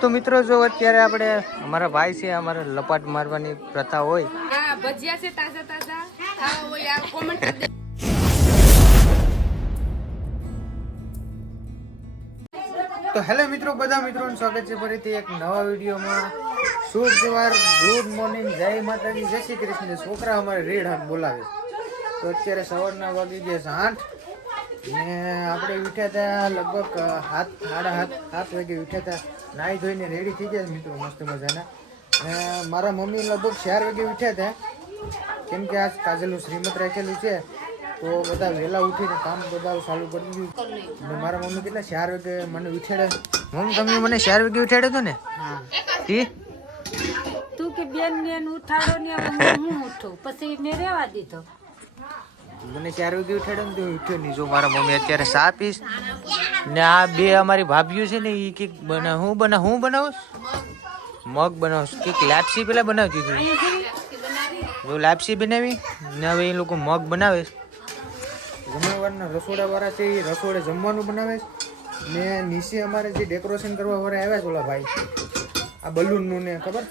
તો મિત્રો જો અત્યારે આપણે અમારા ભાઈ છે, અમારે લપાટ મારવાની પ્રથા હોય. હા, ભજીયા છે તાજા તાજા ખાવા હોય આ કોમેન્ટ કરી દે. તો હેલો મિત્રો, બધા મિત્રોનું સ્વાગત છે ફરીથી એક નવા વિડીયોમાં. શુભ સવાર, ગુડ મોર્નિંગ, જય માતાજી, જય શ્રી કૃષ્ણ. છોકરા અમારે રેડ હાથ બોલાવે. તો અત્યારે સવારના વાગી ગયા 8 ને આપણે ઉઠ્યા હતા લગભગ 7:30 વાગે ઉઠ્યા હતા. નાહી ધોઈને રેડી થઈ ગયા મિત્રો મસ્ત મજાના. ને મારા મમ્મી લગભગ 4 વાગે ઉઠ્યા હતા, કેમ કે આજ કાજલનું શ્રીમત રાખેલું છે. તો બધા વહેલા ઉઠીને કામ બધા ચાલુ કરી દીધું. ને મારા મમ્મી કેટલા 4 વાગે મને ઉઠાડે. મમ્મી તમે મને 4 વાગે ઉઠાડ્યો હતો ને? હા. તું કે બેન ને ઉઠાડો ને હું ઉઠું, પછી મેં રહેવા દીધો. મને 4 વાગે ઉઠાડ્યો ને તો ઉઠ્યો નહીં. જો મારા મમ્મી અત્યારે ચા પીશ ને આ બે અમારી ભાભીઓ છે ને એ કંઈક હું બનાવું મગ બનાવું કંઈક લાપસી પેલા બનાવતી હતી. જો લાપસી બનાવી ને હવે એ લોકો મગ બનાવે. જમવાના રસોડાવાળા છે એ રસોડે જમવાનું બનાવે ને નીચે અમારે જે ડેકોરેશન કરવા વાળા આવ્યા છે ઓલા ભાઈ, આ બલૂનનું ને ખબર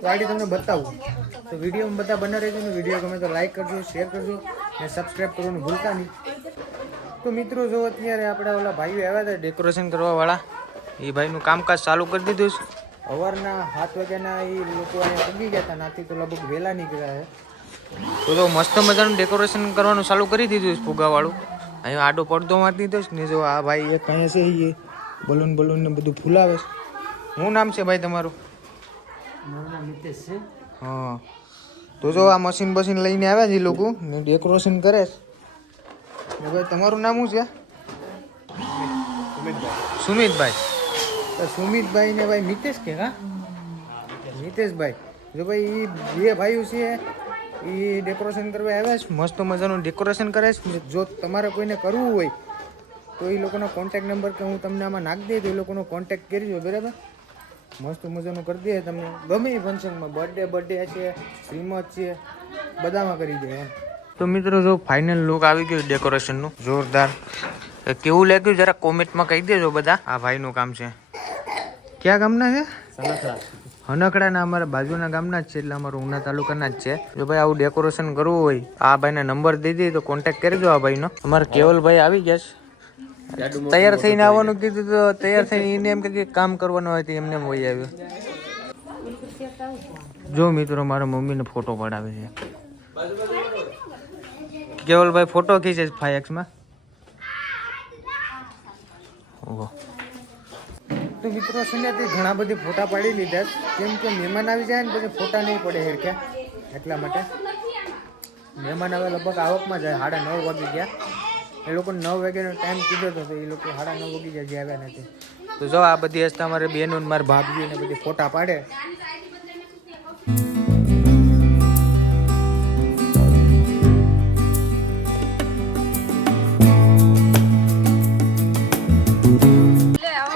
તો આડી તમને બતાવું. તો વિડીયોમાં બધા બના રહેજો ને. વિડીયો ગમે તો લાઈક કરજો, શેર કરજો ને સબસ્ક્રાઈબ કરવાનું ભૂલતા નહીં. તો મિત્રો જો અત્યારે આપણે ઓલા ભાઈઓ આવ્યા હતા ડેકોરેશન કરવાવાળા, એ ભાઈનું કામકાજ ચાલુ કરી દીધું છે. સવારના 7 વાગ્યાના એ લોકો અહીંયા પગી ગયા હતા, નાથી તો લગભગ વહેલા નીકળ્યા છે. તો મસ્ત મજાનું ડેકોરેશન કરવાનું ચાલુ કરી દીધું છે. ફુગાવાળું અહીંયા આડો પડદો મારી દીધો છે ને. જો આ ભાઈ એક અહીંયા છે, એ બલૂન ને બધું ફૂલાવે છે. શું નામ છે ભાઈ તમારું? મારું નામ મિતેશ છે. હા, તો જો આ મશીન લઈને આવ્યા છે એ લોકો ને ડેકોરેશન કરે છે. ભાઈ તમારું નામ શું છે? સુમિતભાઈ. સુમિતભાઈ ને ભાઈ મિતેશ કે? હા, મિતેશભાઈ. જો ભાઈ એ બે ભાઈઓ છે, એ ડેકોરેશન કરવા આવ્યા છે. મસ્ત મજાનું ડેકોરેશન કરે છે. જો તમારે કોઈને કરવું હોય તો એ લોકોનો કોન્ટેક નંબર કે હું તમને આમાં નાખી દઈ તો એ લોકોનો કોન્ટેક કરજો, બરાબર? મસ્ત મજાનું કરી દે તમને ગમે એ ફંક્શનમાં. બર્થડે છે, શ્રીમત છે, બધામાં કરી દે એમ. તો મિત્રો જો ફાઇનલ લુક આવી ગયું ડેકોરેશનનું જોરદાર. કેવું લાગ્યું જરા કોમેન્ટમાં કહી દેજો બધા. આ ભાઈનું કામ છે. ક્યાં ગામના છે? હનકડાના, અમારા બાજુના ગામના જ છે, એટલે અમારું ઉના તાલુકાના જ છે. જો ભાઈ આવું ડેકોરેશન કરવું હોય આ ભાઈને નંબર દઈ દઈએ તો કોન્ટેક્ટ કરજો આ ભાઈનો. અમારા કેવલભાઈ આવી ગયા છે, તૈયાર થઈને આવવાનું કીધું તો તૈયાર થઈને એને એમ કે કામ કરવાનું હોય તો એમને વહી આવ્યો. જો મિત્રો મારા મમ્મીને ફોટો પડાવે છે. કેવલભાઈ ફોટો ખીચે છે 5x માં. ઓહો. તો મિત્રો છે ને તે ઘણા બધી ફોટા પાડી લીધા, કેમ કે મહેમાન આવી જાય ને પછી ફોટા નહીં પડે હેરખ્યા, એટલા માટે. મહેમાન હવે લગભગ આવકમાં જાય. 9:30 વાગી ગયા. એ લોકો 9 વાગ્યાનો ટાઈમ કીધો હતો તો એ લોકો 9:30 વાગી જાય, જે આવ્યા નથી. તો જો આ બધી હસતા અમારે બેનો ને મારા ભાભીઓ ને બધી ફોટા પાડે.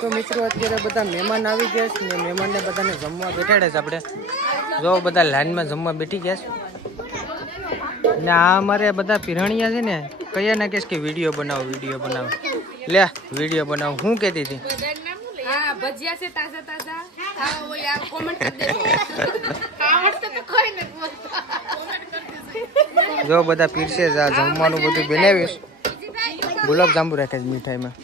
તો મિત્રો અત્યારે બધા મહેમાન આવી ગયા છે ને મહેમાનને બધાને જમવા બેઠાડે છે આપણે. જો બધા લાઈનમાં જમવા બેઠી ગયા છે ને આ અમારે બધા પીરણિયા છે ને કયા ના કહેશ કે વિડીયો બનાવો. લે વિડીયો બનાવો. હું કહેતી હતી? હા, ભજીયા છે તાજા તાજા ખાવા હોય આ કોમેન્ટ કરી દે. આવડતું તો કોઈ નથી બોલતા. જો બધા પીરસે છે, આ જમવાનું બધું બનાવીશ. ગુલાબ જાંબુ રાખે છે મીઠાઈમાં.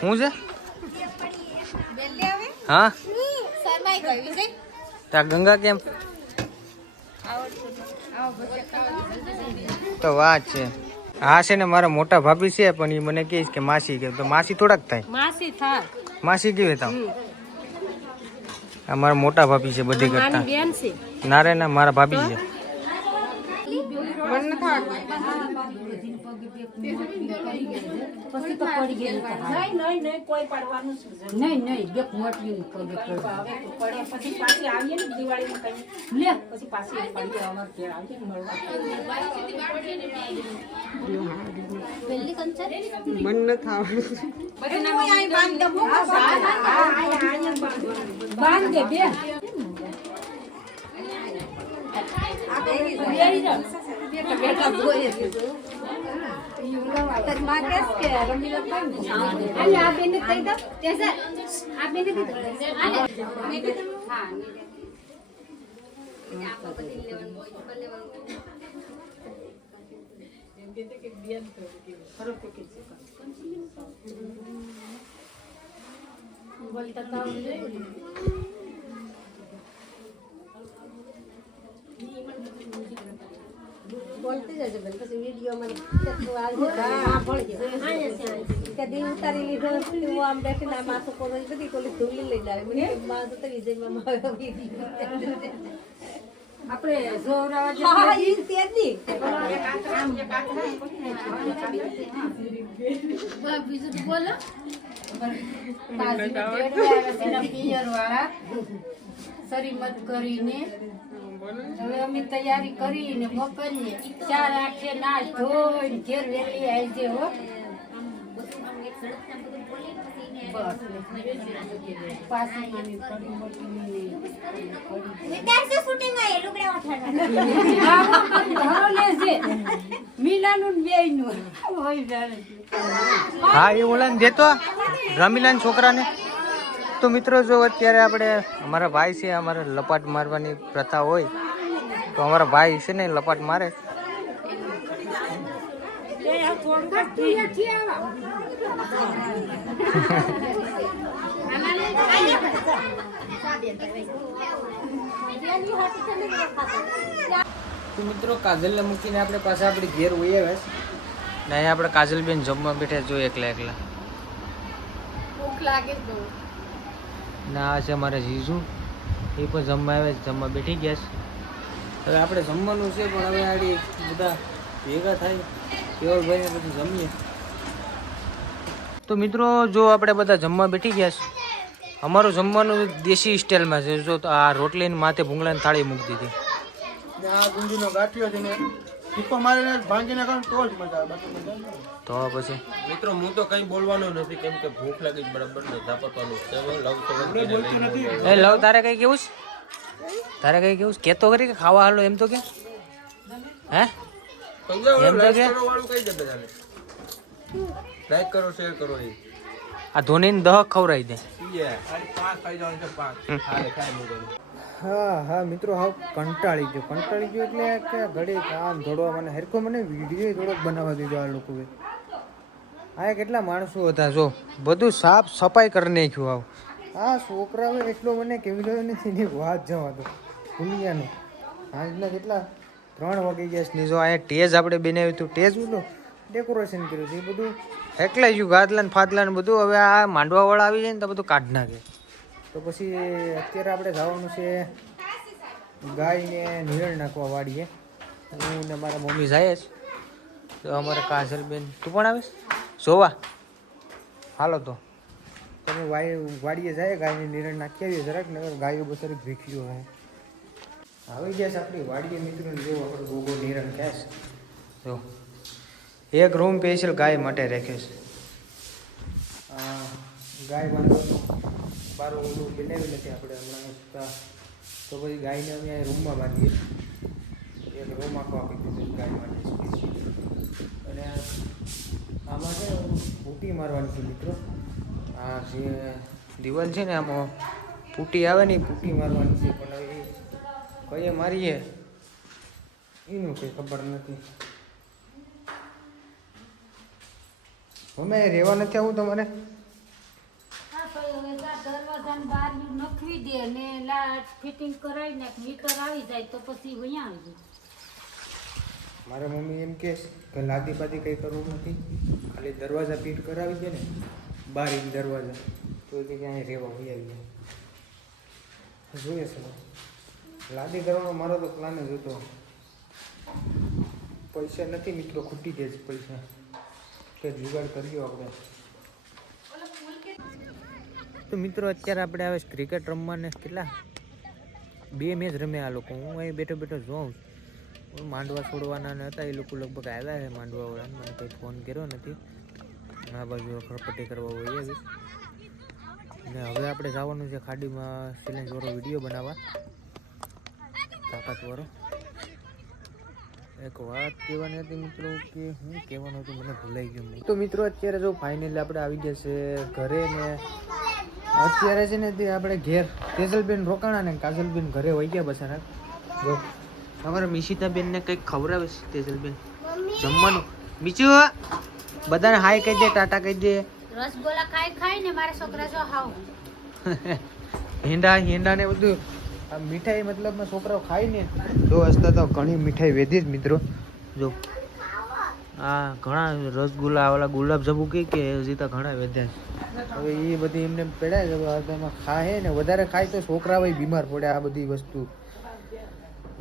શું છે? હા, ત્યાં ગંગા કેમ? તો વાત છે. હા છે ને મારા મોટા ભાભી છે, પણ એ મને કહે કે માસી કે. તો માસી થોડાક થાય. માસી થાય. માસી કેવી થાવ? આ મારા મોટા ભાભી છે બધી કરતા. બેન છે ના રે ના, મારા ભાભી છે. પછી તો પડી ગયેલું નહીં કોઈ પડવાનું નહીં બે મોટી પગે પડે પછી પાછી આવીએ ને દિવાળીમાં કઈ લે પછી પાછી પડી ગયા અમાર ઘેર આવીએ મળવા પેલી કંચર મન ન થાવ પછી ના આઈ બાંધ દે બે આ બે બેઠા જોઈએ છે. તારી માં કેસ કે રમીલા કેમ? આલે આ બેને કહી દો. તે સર આ બેને કહી દો. આલે હા બોલતી જજો બેન પછી વિડિયો માં કેટલું આવી હા ભળી કદી ઉતારી લીધો હું આમ બેઠીને આ માથું કોની બધી કોલી ધૂલી લઈ જાય મને માં તો વિજયમાં માં વિડિયો આપણે જોરાવા જે હા ઈ તેજી બીજું તો બોલો પિયર વાળા સરીમત કરીને હવે અમે તૈયારી કરીને મોકલીએ 4 આંખે નાચ ધોઈને ઘેર વેલી આવજે હો હા એ ઓલાને દેતો રમીલાના છોકરાને. તો મિત્રો જો અત્યારે આપણે અમારા ભાઈ છે, અમારે લપાટ મારવાની પ્રથા હોય તો અમારા ભાઈ છે ને લપાટ મારે. તો મિત્રો કાજલને મૂકીને આપણે પાછા આપણે ઘેર હોઈએ ને અહીંયા આપણે કાજલબેન જમવા બેઠા જો એકલા એકલા. ભૂખ લાગે તો ના આ છે અમારા જીજુ, એ પણ જમવા આવે છે, જમવા બેઠી ગયા છે. હવે આપણે જમવાનું છે પણ હવે આડી બધા ભેગા થાય કેવલભાઈને બધું જમીએ. તો મિત્રો જો આપણે બધા જમવા બેઠી ગયા છે. અમારું જમવાનું દેશી સ્ટાઇલમાં છે. જો આ રોટલીને માથે ભૂંગળાની થાળી મૂકી દીધી. આ ગુંદીનો ગાંઠિયો છે ને ટીપો મારીને ભાંગીને ખાવ તો જ મજા આવે, બાકી મજા નહીં આવે. તો પછી મિત્રો હું તો કઈ બોલવાનો નથી કેમ કે ભૂખ લાગી બરાબર ને ઝાપટવાનું છે. લવ તો એ લવ તારે કઈ કેવું છે? તારે કઈ કેવું છે? કેતો કરી કે ખાવા હાલો એમ તો કે હે એમ તો કે વાળું કહી દે બધાને. લાઈક કરો, શેર કરો. એ આ ધોનીને દહ ખવડાવી દે. ખાલી 5 ખાઈ જવાનું છે, 5 ખાલી ખાઈ મૂકવાનું. હા હા મિત્રો હાવ કંટાળી ગયો એટલે કે ઘડી આમ થોડો મને હરખો મને વિડીયો થોડોક બનાવવા દીધો આ લોકોએ. આ કેટલા માણસો હતા જો બધું સાફ સફાઈ કરી નાખ્યું. આવ આ છોકરાઓ એટલો મને કેવી રહ્યો નથી એની વાત જવા દો દુનિયાનો. આજના કેટલા 3 વાગી ગયા છે ને જો અહીંયા ટેજ આપણે બનાવ્યું હતું, ટેજ બધું ડેકોરેશન કર્યું છે એ બધું એકલાઈ ગયું, ગાદલા ને ફાદલા ને બધું. હવે આ માંડવાવાળા આવી જાય ને તો બધું કાઢ નાખે. તો પછી અત્યારે આપણે જવાનું છે ગાયને નિરણ નાખવા વાડીએ. હું ને મારા મમ્મી જાય જ. તો અમારે કાજલબેન તું પણ આવીશ જોવા? હાલો તો તમે વાડીએ જાય ગાયને નિરણ નાખી આવીએ જરાક ને ગાયો બસર ભીખ્યો હે આવી ગયા છે આપણી વાડીએ. મિત્રોને જેવું આપણે ગોગો નિરણ કહે છે. જો એક રૂમ સ્પેશિયલ ગાય માટે રાખે છે. ગાય બાંધો બાર ઓલું બનાવી નથી આપણે હમણાં. તો પછી ગાયને અમે અહીં રૂમમાં બાંધીએ. એક રૂમ આખો આપી દીધો ગાય માટે સ્પેશિયલ. અને આમાં છે ફૂટી મારવાની છે મિત્રો. આ જે દિવાલ છે ને આમાં ફૂટી આવે ને ફૂટી મારવાની છે, પણ હવે કઈએ મારીએ એનું કંઈ ખબર નથી. અમે રહેવા નથી આવું તમારે? નખવી દે ને લાટ ફિટિંગ કરાવી નાખ, મીટર આવી જાય તો પછી અહીંયા આવી જાય. મારા મમ્મી એમ કહે કે લાદી બાદી કંઈ કરવું નથી, ખાલી દરવાજા ફિટ કરાવી દે ને બારી દરવાજા તો કે ક્યાંય રહેવા વહી આવી જાય. જોઈએ છે લાદી કરવાનો મારો તો પ્લાન જ હતો. પૈસા નથી મિત્રો, ખૂટી જાય છે પૈસા, કે જુગાડ કર્યો આપણે. તો મિત્રો અત્યારે આપણે આવે ક્રિકેટ રમવાને કેટલા 2 મેચ રમ્યા આ લોકો. હું અહીં બેઠો બેઠો જોઉં. માંડવા છોડવાના હતા એ લોકો લગભગ આવ્યા છે માંડવાવાળાને, મને કંઈ ફોન કર્યો નથી. આ બાજુ ખરપટ્ટી કરવા હોય એવી. ને હવે આપણે જવાનું છે ખાડીમાં ચેલેન્જવાળો વિડીયો બનાવવા, તાકાતવાળો. એક વાત કહેવાની હતી મિત્રો કે હું કહેવાનું હતું મને ભૂલાઈ ગયું. તો મિત્રો અત્યારે જો ફાઇનલી આપણે આવી ગયા છે ઘરે ને અત્યારે છે ને તે આપણે ઘેર તેજલબેન રોકાણા ને કાજલબેન ઘરે વહી ગયા બસ. જો અમારા મિશિતાબેન ને કંઈક ખવડાવે છે તેજલબેન જમવાનું. મીચુ બધાને હાય કહી દે, ટાટા કહી દે. રસગોલા ખાઈ ને મારા છોકરા જો હાવ હેંડા ને બધું આ મીઠાઈ મતલબમાં છોકરાઓ ખાય ને જો હસતા તો ઘણી મીઠાઈ વેધી જ મિત્રો. જો આ ઘણા રસગુલ્લા ઓલા ગુલાબજાંબુ કે હજી તો ઘણા વેધ્યા. હવે એ બધી એમને પેડાય એમાં ખાય ને વધારે ખાય તો છોકરાઓ બીમાર પડે આ બધી વસ્તુ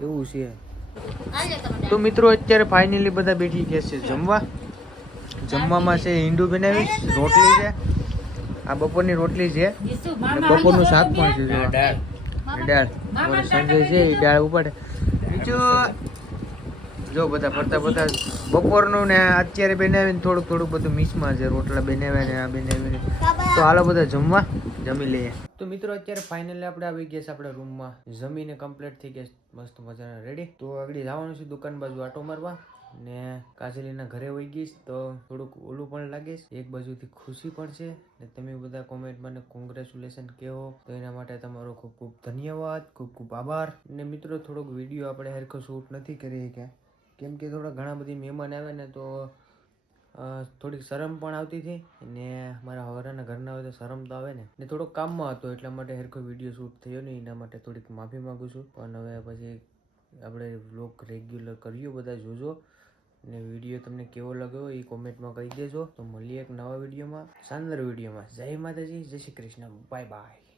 એવું છે. તો મિત્રો અત્યારે ફાઇનલી બધા બેઠી ગયા છે જમવા. જમવામાં છે ઈંડું બનાવીશ, રોટલી છે, આ બપોરની રોટલી છે, બપોરનું શાક પણ છે, દાળ સંજય છે એ દાળ ઉપાડે. બીજું જો બધા ફરતા ફરતા બપોરનું ને અત્યારે બનાવીને થોડુંક બધું મિક્સમાં છે. રોટલા બનાવ્યા ને આ બનાવીને તો હાલો બધા જમવા જમી લઈએ. તો મિત્રો અત્યારે ફાઇનલી આપણે આવી ગયા છે આપણા રૂમમાં, જમીને કમ્પ્લીટ થઈ ગયા મસ્ત મજાના રેડી. તો આગળ જવાનું છે દુકાન બાજુ આટો મારવા ને કાજલીના ઘરે વહી ગઈશ તો થોડુંક ઓલું પણ લાગીશ, એક બાજુથી ખુશી પણ છે ને તમે બધા કોમેન્ટમાં મને કોંગ્રેચ્યુલેશન કહો તો એના માટે તમારો ખૂબ ખૂબ ધન્યવાદ, ખૂબ ખૂબ આભાર. ને મિત્રો થોડોક વિડીયો આપણે હરખો શૂટ નથી કરી શક્યા કેમ કે થોડા ઘણા બધી મહેમાન આવ્યા ને તો થોડીક શરમ પણ આવતી હતી ને મારા હવરાના ઘરના હોય તો શરમ તો આવે ને થોડોક કામમાં હતો એટલા માટે હરખો વિડીયો શૂટ થયો નહીં. એના માટે થોડીક માફી માંગુ છું. પણ હવે પછી આપણે વ્લોગ રેગ્યુલર કર્યો, બધા જોજો ને વિડીયો તમને કેવો લાગ્યો એ કોમેન્ટમાં કહી દેજો. તો મળીએ એક નવા વિડીયોમાં, શાનદાર વિડીયોમાં. જય માતાજી, જય શ્રી કૃષ્ણ, બાય બાય.